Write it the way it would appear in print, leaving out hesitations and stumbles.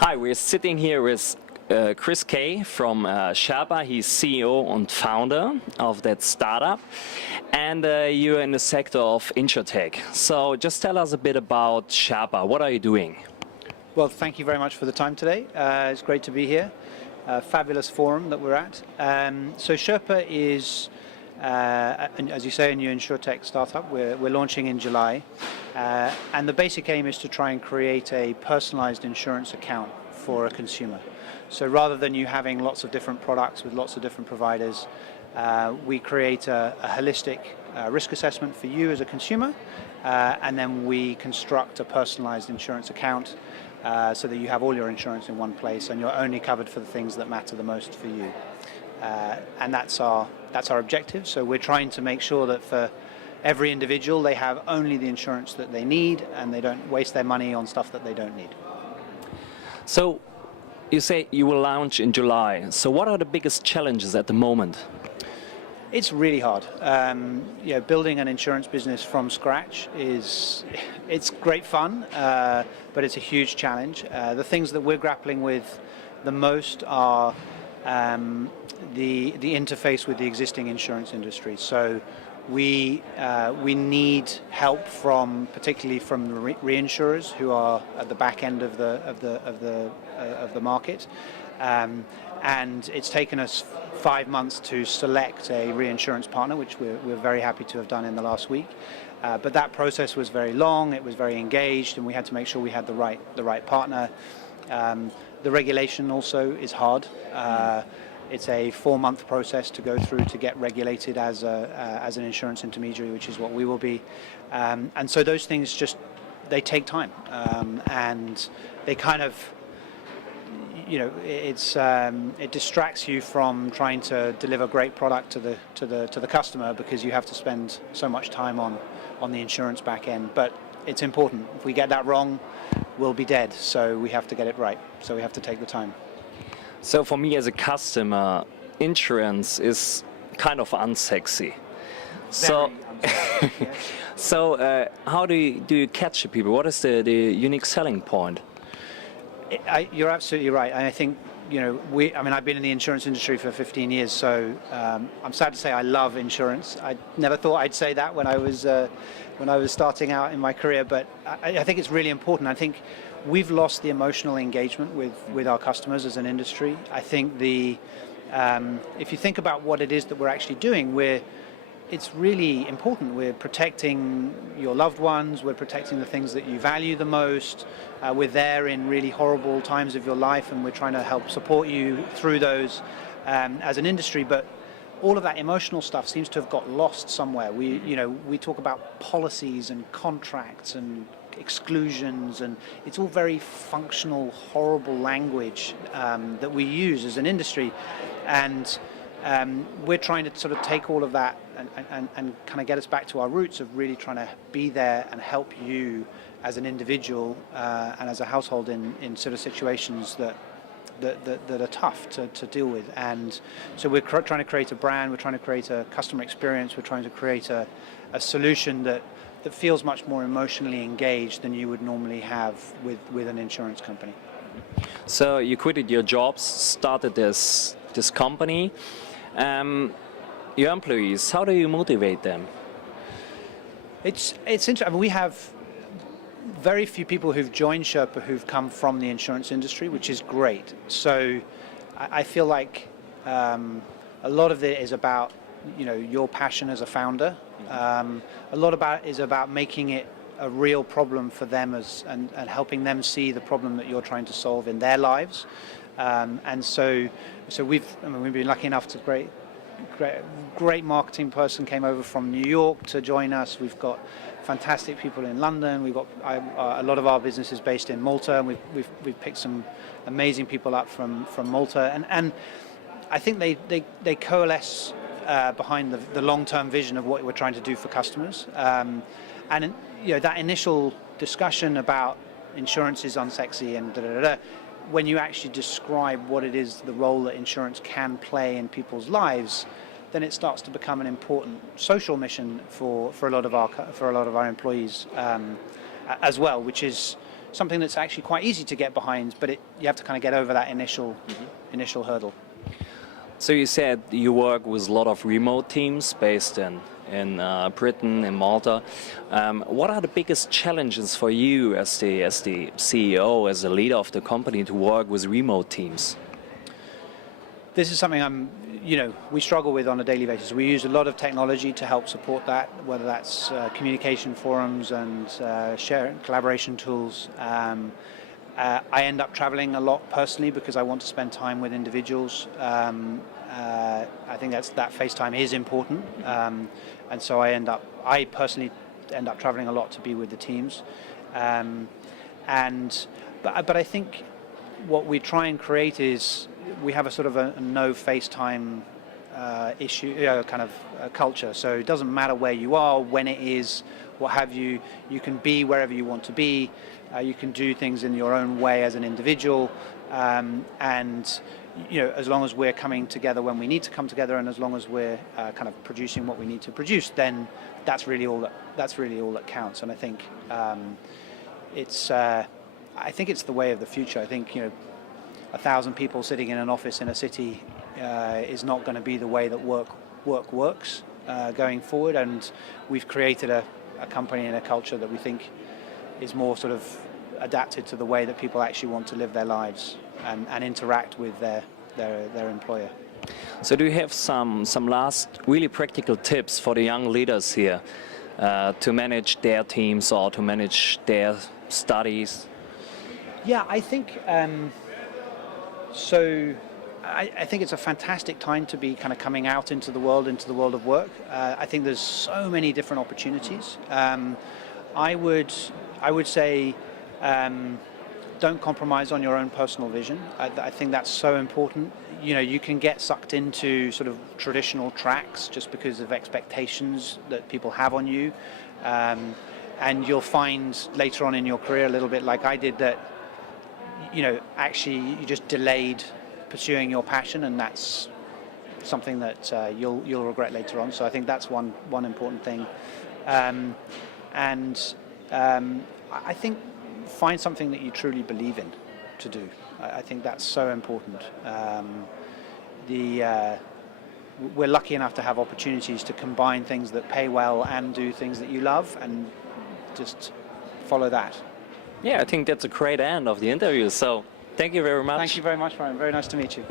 Hi, we're sitting here with Chris Kaye from Sherpa. He's CEO and founder of that startup, and you're in the sector of insurtech. So just tell us a bit about Sherpa. What are you doing? Well, thank you very much for the time today. It's great to be here. Fabulous forum that we're at. So Sherpa is, as you say, a new insurtech startup. We're launching in July. And the basic aim is to try and create a personalized insurance account for a consumer. So rather than you having lots of different products with lots of different providers, we create a holistic risk assessment for you as a consumer, and then we construct a personalized insurance account so that you have all your insurance in one place and you're only covered for the things that matter the most for you. And that's our objective. So we're trying to make sure that for every individual they have only the insurance that they need and they don't waste their money on stuff that they don't need. So you say you will launch in July. So what are the biggest challenges at the moment? It's really hard. Building an insurance business from scratch it's great fun, but it's a huge challenge. The things that we're grappling with the most are the interface with the existing insurance industry. So we need help particularly from the reinsurers who are at the back end of the market, and it's taken us 5 months to select a reinsurance partner, which we're very happy to have done in the last week. But that process was very long. It was very engaged, and we had to make sure we had the right partner. The regulation also is hard. It's a 4-month process to go through to get regulated as an insurance intermediary, which is what we will be. And so those things they take time, and they kind of, it distracts you from trying to deliver great product to the customer, because you have to spend so much time on the insurance back end. But it's important. If we get that wrong, we'll be dead. So we have to get it right. So we have to take the time. So for me as a customer, insurance is kind of unsexy. So, Unsexy, yes. So how do you catch the people? What is the unique selling point? You're absolutely right. And I think, I've been in the insurance industry for 15 years, so I'm sad to say I love insurance. I never thought I'd say that when I was starting out in my career, but I think it's really important. I think we've lost the emotional engagement with our customers as an industry. I think if you think about what it is that we're actually doing, it's really important. We're protecting your loved ones. We're protecting the things that you value the most. We're there in really horrible times of your life, and we're trying to help support you through those as an industry. But all of that emotional stuff seems to have got lost somewhere. We talk about policies and contracts and exclusions, and it's all very functional, horrible language that we use as an industry. And we're trying to sort of take all of that and kind of get us back to our roots of really trying to be there and help you as an individual and as a household in sort of situations that are tough to deal with. And so we're trying to create a brand, we're trying to create a customer experience, we're trying to create a solution that feels much more emotionally engaged than you would normally have with an insurance company. So you quitted your jobs, started this company. Your employees, how do you motivate them? It's interesting. I mean, we have very few people who've joined Sherpa who've come from the insurance industry, which is great. So I feel like a lot of it is about your passion as a founder. A lot about it is about making it a real problem for them and helping them see the problem that you're trying to solve in their lives. And so we've been lucky enough to great marketing person came over from New York to join us. We've got fantastic people in London. We've got a lot of our business is based in Malta, and we've picked some amazing people up from Malta. And I think they coalesce behind the long-term vision of what we're trying to do for customers. And that initial discussion about insurance is unsexy and when you actually describe what it is, the role that insurance can play in people's lives, then it starts to become an important social mission for a lot of our employees as well, which is something that's actually quite easy to get behind, but you have to kind of get over that initial hurdle. So you said you work with a lot of remote teams based in Britain and Malta. What are the biggest challenges for you as the CEO, as the leader of the company, to work with remote teams? This is something we struggle with on a daily basis. We use a lot of technology to help support that, whether that's communication forums and sharing collaboration tools. I end up traveling a lot personally because I want to spend time with individuals. I think that FaceTime is important, and so I personally end up traveling a lot to be with the teams. But I think what we try and create is we have a sort of a no FaceTime issue, kind of culture. So it doesn't matter where you are, when it is, what have you. You can be wherever you want to be. You can do things in your own way as an individual, and as long as we're coming together when we need to come together, and as long as we're kind of producing what we need to produce, then that's really all that counts. And I think it's the way of the future. I think 1,000 people sitting in an office in a city is not going to be the way that work works going forward. And we've created a company and a culture that we think is more sort of adapted to the way that people actually want to live their lives and interact with their employer. So do you have some last really practical tips for the young leaders here to manage their teams or to manage their studies? Yeah, I think I think it's a fantastic time to be kind of coming out into the world of work. I think there's so many different opportunities. I would say don't compromise on your own personal vision. I think that's so important. You can get sucked into sort of traditional tracks just because of expectations that people have on you, and you'll find later on in your career, a little bit like I did, that actually you just delayed pursuing your passion, and that's something that you'll regret later on. So I think that's one important thing, and I think find something that you truly believe in to do. I think that's so important. We're lucky enough to have opportunities to combine things that pay well and do things that you love, and just follow that. Yeah, I think that's a great end of the interview. So thank you very much. Thank you very much, Ryan. Very nice to meet you.